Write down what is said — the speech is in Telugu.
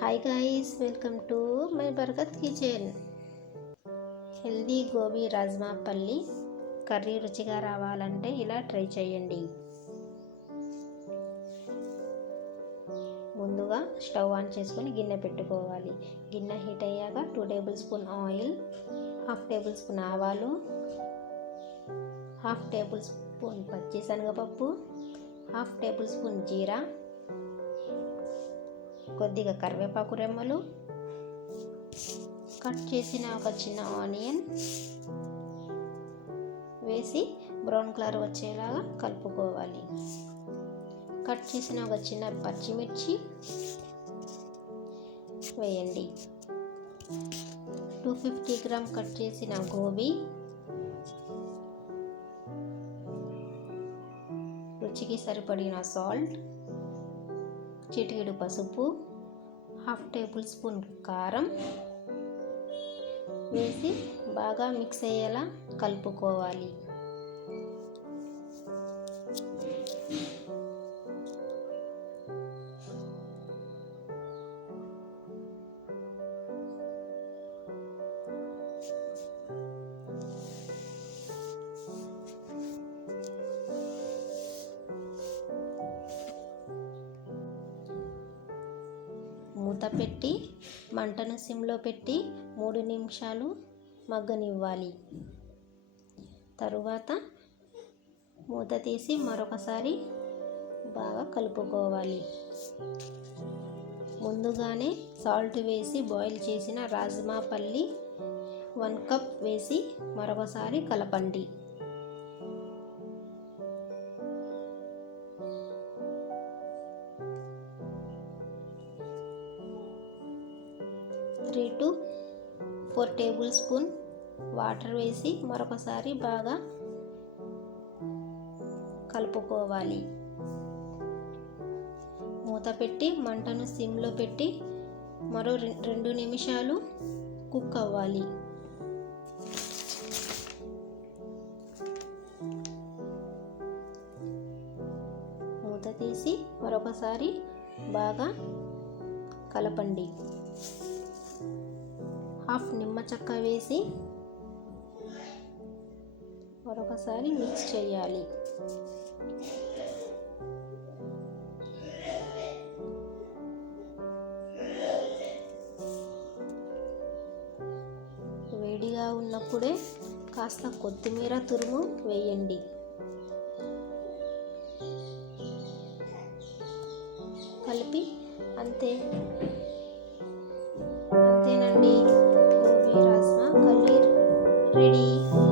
Hi guys welcome to my బర్గత్ kitchen healthy gobi rajma పల్లి కర్రీ రుచిగా రావాలంటే ఇలా ట్రై చేయండి. ముందుగా స్టవ్ ఆన్ చేసుకొని గిన్నె పెట్టుకోవాలి. గిన్నె హీట్ అయ్యాక two tablespoon oil half tablespoon ఆవాలు హాఫ్ టేబుల్ స్పూన్ పచ్చి శనగపప్పు హాఫ్ టేబుల్ స్పూన్ జీరా కొద్దిగా కరివేపాకు రెమ్మలు. కట్ చేసిన ఒక చిన్న ఆనియన్ వేసి బ్రౌన్ కలర్ వచ్చేలాగా కలుపుకోవాలి. కట్ చేసిన ఒక చిన్న పచ్చిమిర్చి వేయండి. టూ ఫిఫ్టీ గ్రామ్ కట్ చేసిన గోబీ. రుచికి సరిపడిన సాల్ట్. చిటికెడు పసుపు హాఫ్ టేబుల్ స్పూన్ కారం వేసి బాగా మిక్స్ అయ్యేలా కలుపుకోవాలి. మూత పెట్టి మంటను సిమ్లో పెట్టి మూడు నిమిషాలు మగ్గనివ్వాలి. తరువాత మూత తీసి మరొకసారి బాగా కలుపుకోవాలి. ముందుగానే సాల్ట్ వేసి బాయిల్ చేసిన రాజ్మా పల్లి వన్ కప్ వేసి మరొకసారి కలపండి. Three to four tablespoon water వేసి మరొకసారి బాగా కలుపుకోవాలి. మూత పెట్టి మంటను సిమ్లో పెట్టి మరో రెండు నిమిషాలు కుక్ అవ్వాలి. మూత తీసి మరొకసారి బాగా కలపండి. హాఫ్ నిమ్మ చెక్క వేసి మరొకసారి మిక్స్ చేయాలి. వేడిగా ఉన్నప్పుడే కాస్త కొత్తిమీర తురుము వేయండి. కలిపి అంతే. pretty.